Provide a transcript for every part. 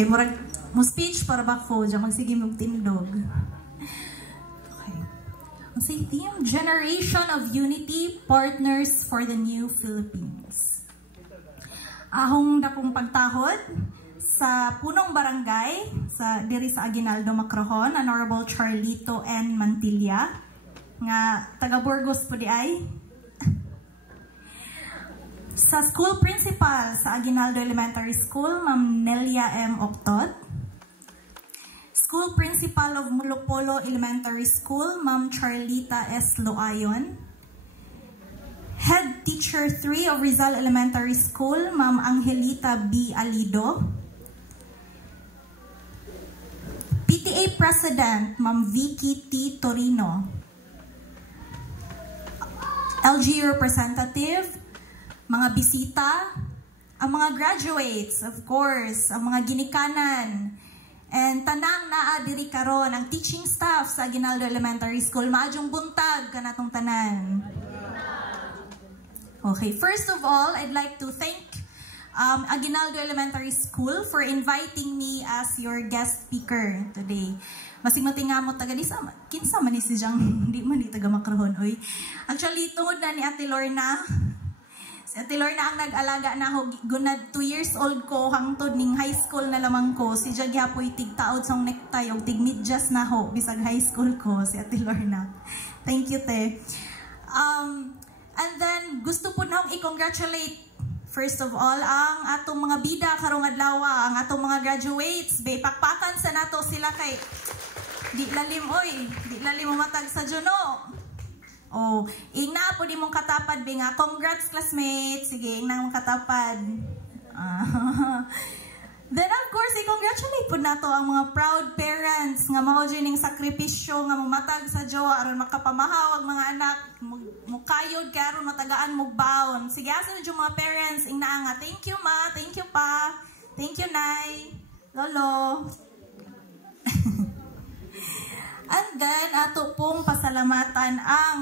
kay murag mo speech para ba ko diyan magsige mong tindog. Okay. Ang say theme, Generation of Unity, Partners for the New Philippines. Ahong dakong pagtahod sa punong barangay sa diri sa Aguinaldo, Macrohon, Honorable Charlito N. Mantilla nga taga Burgos po di ay. Sa school principal sa Aguinaldo Elementary School, Ma'am Nelia M. Octot. School principal of Mulupolo Elementary School, Ma'am Charlita S. Loayon. Head teacher 3 of Rizal Elementary School, Ma'am Angelita B. Alido. PTA President, Ma'am Vicky T. Torino. LG Representative, mga bisita, ang mga graduates, of course, ang mga ginikanan, and tanang naa diri karon ang teaching staff sa Aguinaldo Elementary School. Maadjong buntag kanatong tanan. Okay, first of all, I'd like to thank Aguinaldo Elementary School for inviting me as your guest speaker today. Masing matingamot taga di sama. Kinsa man ni si Jang, hindi man ni taga Macrohon oy. Actually tungod na ni Ate Lorna. Si Ate Lorna ang nag-alaga na ako. Gunad 2 years old ko hangtod ning high school na lamang ko. Si Jag yapoy tigtaod sang necktie og tigmedyas na ho bisag high school ko si Ate Lorna. Thank you te. And then gusto po na akong i-congratulate first of all ang atong mga bida karong adlaw, ang atong mga graduates. Be pakpakan sa nato sila kay di lalim oy, di lalim matag sa juno. Oh, ingna po di mong katapad be nga. Congrats classmates. Sige, ingna mong katapad. Then of course, i-congratulate po nato ang mga proud parents nga mao ning sakripisyo nga mumatag sa jowa aron makapamahaw ang mga anak, mukayod kay aron matagaan mugbaon. Sige, asa na yung mga parents, ingna nga. Thank you ma, thank you pa, thank you nay, lolo. And then, ato pong pasalamatan ang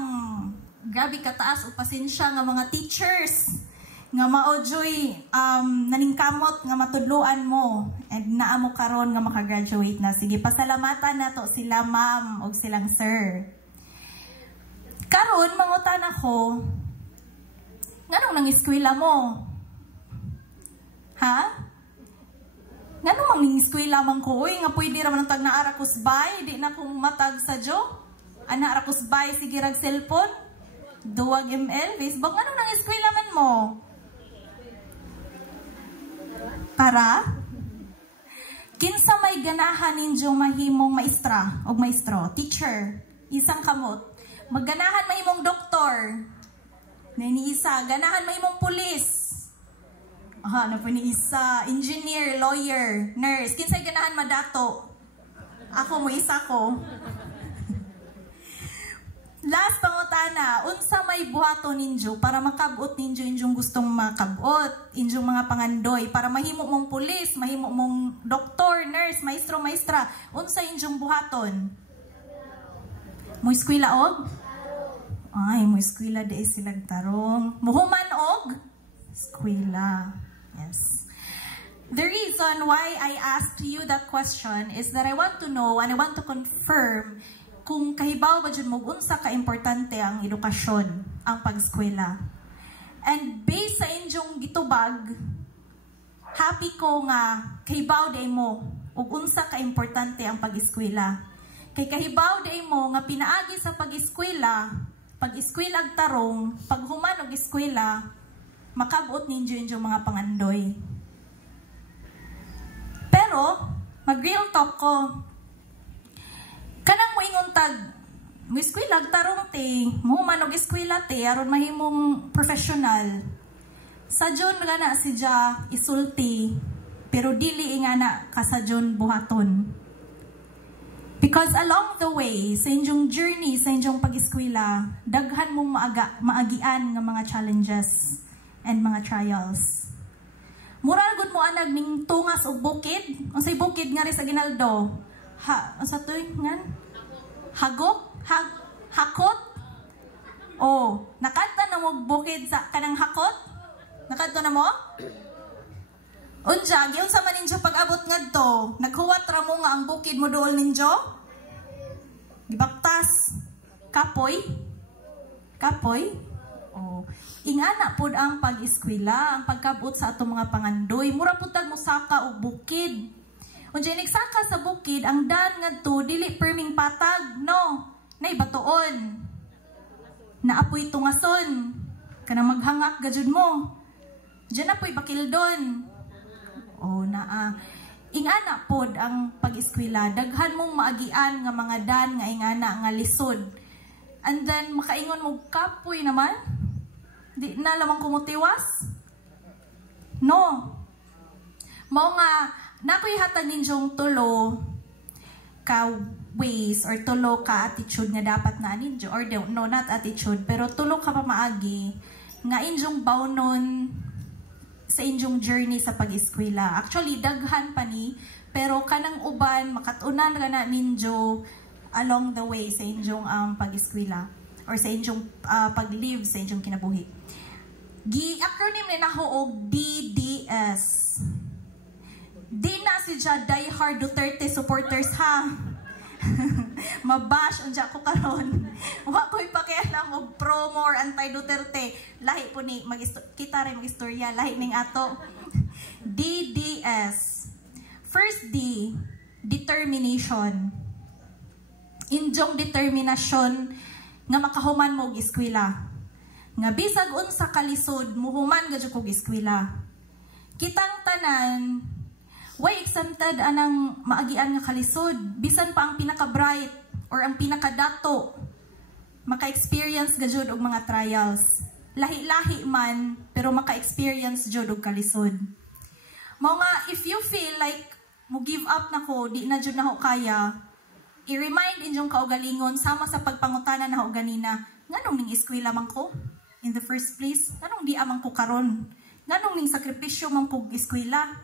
grabe kataas o pasensya nga mga teachers nga maodjoy naningkamot nga matudluan mo and naa mo karon nga makagraduate na. Sige, pasalamatan nato sila ma'am o silang sir. Karon mangutan ako, nganong nang eskwela mo? Ha? Nga namang ning-eskwela man ko, uy, nga pwede raman ang tag na arakusbay, di na kong matag sa jo. Ana arakusbay, sige rag cellphone, 2 ml, Facebook, nga nang eskwela man mo? Para? Kinsa may ganahan ninyo mahimong maestra o maestro, teacher, isang kamot. Magganahan mahimong doktor, nani isa, ganahan mahimong pulis. Ano po ni isa, engineer, lawyer, nurse. Kinsay ganahan madato? Ako mo isa ko. Last pangutana, unsa may buhato ninyo para makabot ninyo inyong gustong makabot, inyong mga pangandoy, para mahimo mong pulis, mahimo mong doktor, nurse, maestro, maestra. Unsa inyong buhaton? Mo eskwela og? Ay, mo eskwela di silang tarong. Muhuman og? Eskwela. Yes. The reason why I asked you that question is that I want to know and I want to confirm kung kahibaw ba dyan mo unsa ka-importante ang edukasyon, ang pag-eskwela. And based sa inyong gitubag, happy ko nga kahibaw day mo ug unsa ka-importante ang pag-eskwela. Kay kahibaw day mo nga pinaagi sa pag-eskwela, pag-eskwela ag tarong, paghuman og eskwela, makabuot ninyo yung mga pangandoy. Pero, mag-real talk ko. Kanang mo ingon tag, mo eskwela, tarong te, mo manog eskwela te, aron mahimong professional. Sa John nga na si Ja isulti, pero dili nga na kasadyon buhaton. Because along the way, sa inyong journey, sa inyong pag-eskwela, daghan mong maagian ng mga challenges and mga trials. Murag gud mo anag ning tungas og bukid. Unsay bukid nga ri sa Aguinaldo? Unsa toy ngan? Hagok? Hakot? Oh, nakadto na mo bukid sa kanang hakot? Nakadto na mo? Unja, giunsa man ninyo pag-abot ngadto? Naghuwat ra mo nga ang bukid mo dool ninyo? Gibaktas. Kapoy? Kapoy? Oh. Ingana pud ang pag-eskwela, ang pagkabot sa atong mga pangandoy. Mura pud tag mosaka og bukid. Unja nagsaka sa bukid, ang daan ngadto dili perming patag, no? Nay batoon. Naapoy tungason. Kanang maghangak gajud mo. Diyan apoy bakildon. Oh, ingana pod ang pag-eskwela. Daghan mong maagian nga mga dan nga ingana nga lisod. And then makaingon mo kapoy naman. Di na lamang kumutiwas. No. Mao nga nakoy hatag ninyong tulo ka ways or tulo ka attitude nga dapat na ninyo or no, not attitude pero tulo ka pa maagi nga inyong bawnon sa inyong journey sa pag-eskwela. Actually, daghan pa ni, pero kanang uban, makatunan ka na ninyo along the way sa inyong pag-eskwela or sa inyong pag-live sa inyong kinabuhi. Acronym ni naho og DDS. Di na si Die Hard Duterte supporters ha. Mabash unja ko karon. Wa ko'y pakialam og promo or anti-Duterte. Lahi po ni kita rin mag-istorya, lahi ning ato. DDS. First D, determination. Injong determinasyon nga makahuman mo og eskwela. Nga bisag unsa kalisod muhuman gadyo kog eskwela. Kitang tanan way exempted anang maagian nga kalisod. Bisan pa ang pinaka-bright or ang pinaka-dato maka-experience gajud og mga trials. Lahi-lahi man, pero maka-experience jud og kalisod. Mao nga, if you feel like mo give up na ko, di na jud na ko kaya, i-remind inyong kaugalingon sama sa pagpangutana na ko ganina, nganong ning eskwela man ko? In the first place, nganong di amang ko karon? Nganong ning sakripisyo man ko eskwela?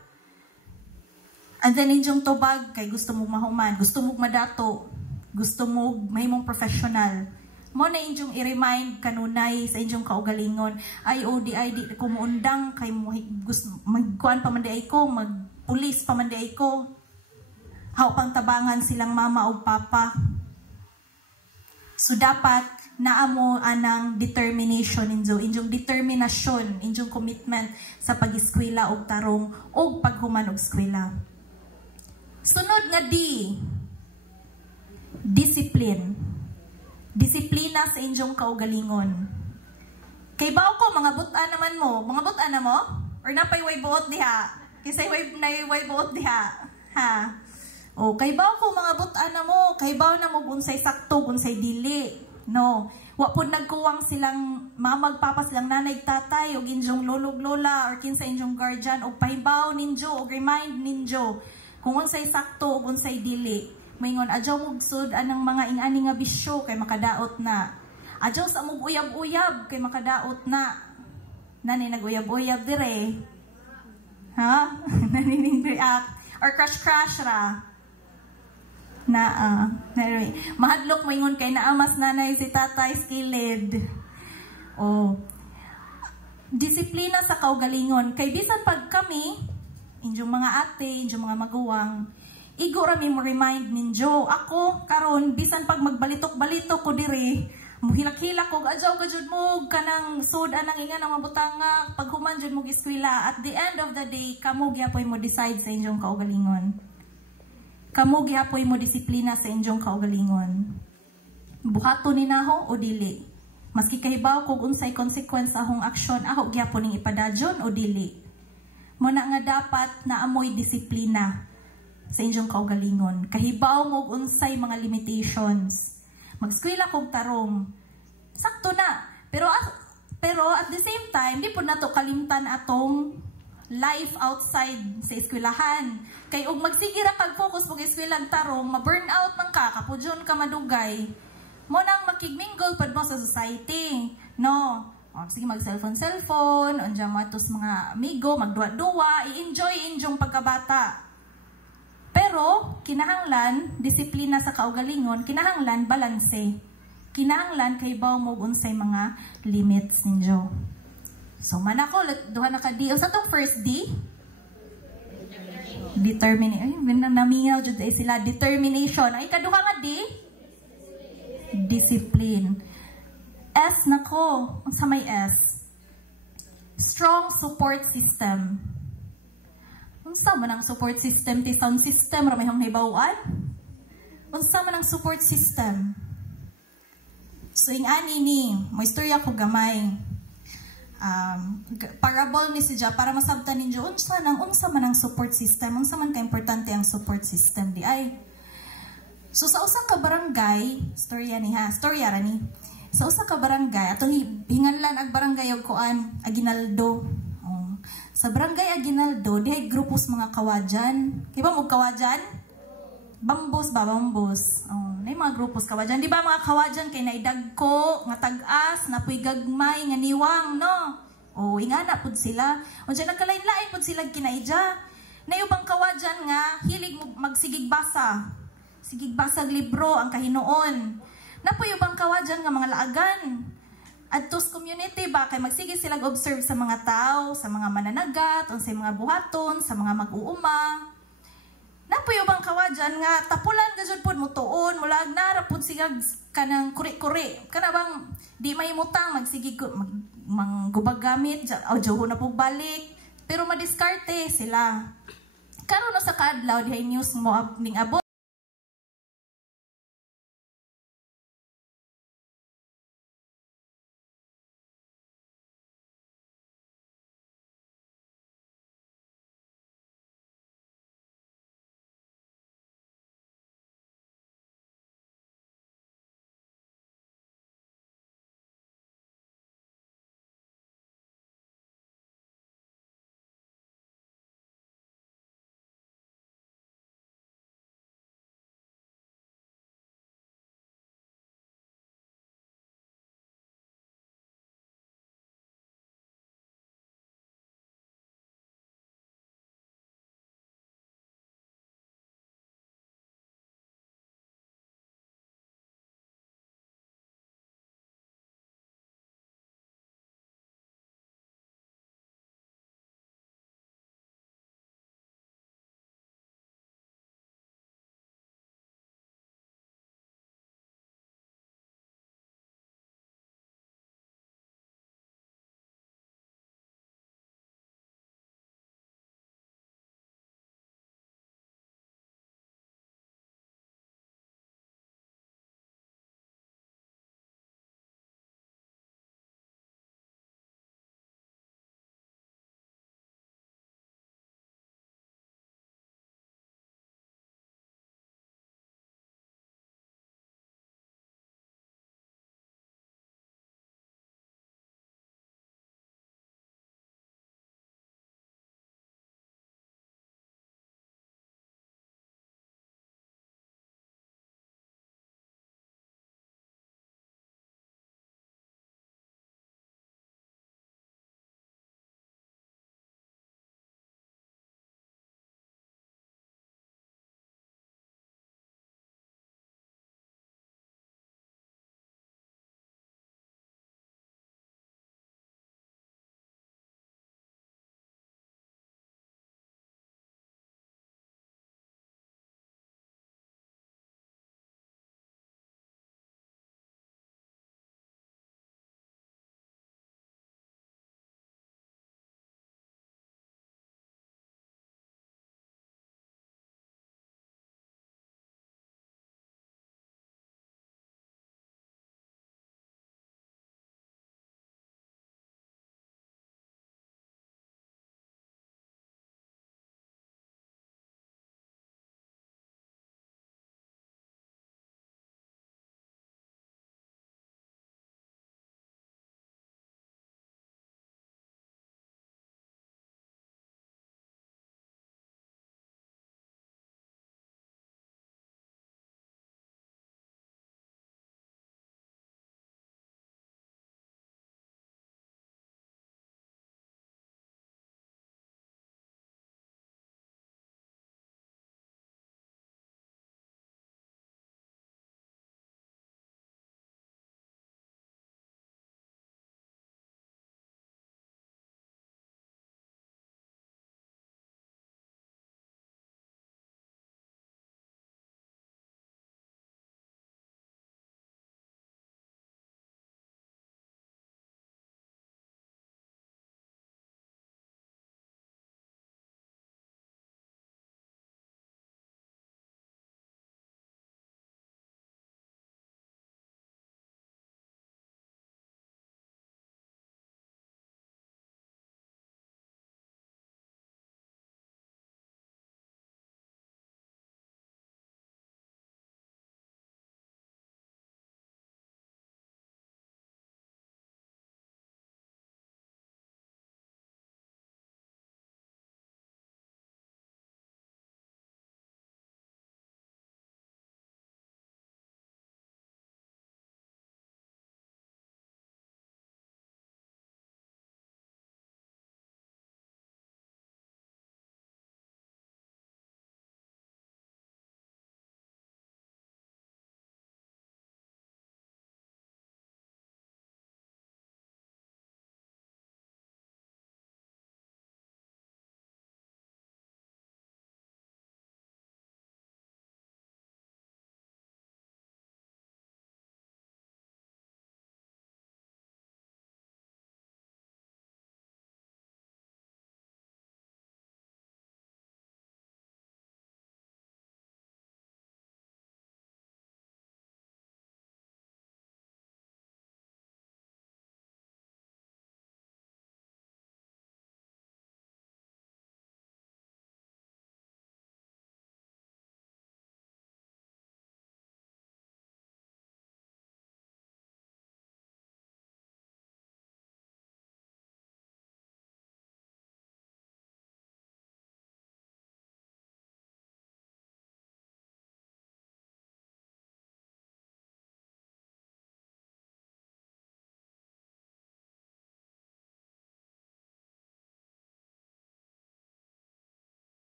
And then inyong tubag kay gusto mong mahuman, gusto mong madato, gusto mong mahimong professional. Mo na inyong i-remind kanunay sa inyong kaugalingon, ay o di ko muundang kay gusto magkuan pa man di ko, magpulis pa man di ko. Haw pang tabangan silang mama o papa. So dapat naamo anang determination inyong determinasyon, inyong commitment sa pag-eskwela og tarong og paghuman og eskwela. Sunod nga D, discipline. Disiplina sa inyong kaugalingon. Kay bao ko, mga butan naman mo. Mga butan na mo? Or napay way buot diha? Kisay way buot diha? Ha? O, kay bao ko, mga butan na mo. Kay bao na mo unsay sakto, unsay dili. No. Wa po nagkuwang silang magpapa silang nanay tatay o inyong lolog lola or kinsa inyong guardian o pahibaw ninyo o remind ninyo kung unsay sakto o unsay dili. Maingon, adyaw mugsud anang mga ingani nga bisyo kay makadaot na. Adyaw sa mug uyab-uyab kay makadaot na. Nani nag-uyab-uyab dire. Ha? Nanining react. Or crush-crush ra. Mahadlok maingon kay naamas nanay si tatay skilid. Oh. Disiplina sa kaugalingon. Kay bisan pag kami, inyong mga ate, inyong mga maguwang, igo rami mo remind ninyo. Ako, karon bisan pag magbalitok-balitok ko diri, muhilak-hilak ko, adyaw ka jud mo, kanang soda nang inga ng mabutanga, paghuman jud mo eskwela. At the end of the day, kamo gihapoy mo decide sa inyong kaugalingon. Kamo gihapoy mo disiplina sa inyong kaugalingon. Buhato ni naho o dili. Maski kahibaw kung unsay consequence sa akong aksyon, ako gyapon ning ipadadyon o dili. Muna nga dapat na amoy disiplina sa inyong kaugalingon. Kahibaw mo unsay mga limitations. Mag-eskwela kog tarong. Sakto na. Pero at the same time, di po na to kalimtan atong life outside sa eskwelahan. Kay og magsigira kag focus pag eskwelahan tarong, ma-burnout man ka, kapudyon ka madugay. Mo nang makigmingle pad mo sa society. No. O, sige mag-cellphone, ondiyan mo itos mga amigo, magduwa-duwa, i-enjoy inyong pagkabata. Pero, kinahanglan, disiplina sa kaugalingon, kinahanglan, balanse. Kinahanglan, kay baw mo unsay mga limits ninyo. So, manako, duha na ka D. O, sa itong first D, namingaw jud ay sila. Determination. Ay kaduha nga discipline. S nako, unsa may S? Strong support system. Unsa man ang support system? Ti sound system ra may hibaw-an? Unsa man ang support system? So ingani ni, mo istorya ko gamay. Parable ni siya para masabtan ninyo unsa man ang support system, unsa man ka importante ang support system di ay. So sa usa ka barangay, storya ra ni. Sa usa ka barangay, atong hinganlan ag barangay og kuan, Aguinaldo. Oh. Sa barangay Aguinaldo, dihay grupos mga kawadyan. Di ba mo kawadyan? Bambos. Oh, nay mga grupos kawadyan. Di ba mga kawadyan kay naidagko, nga tag-as, napuy gagmay, nga niwang, no? Oh, ingana pud sila. Unsa nagkalain-lain pud sila kinaidya. Nay ubang kawadyan nga hilig magsigig basa. Sigig basag libro ang kahinuon. Napoy ubang kawadyan nga mga laagan. Adtos community ba kay magsige sila observe sa mga tao, sa mga mananagat, unsay mga buhaton, sa mga mag-uuma. Napoy ubang kawadyan nga tapulan gajud pud mo tuon, mulag nara pud siya kanang kuri-kuri. Kana bang di may mutang magsige manggubag gamit o joho na pug balik, pero madiskarte sila. Karon sa kadlaw dihay news mo ning abot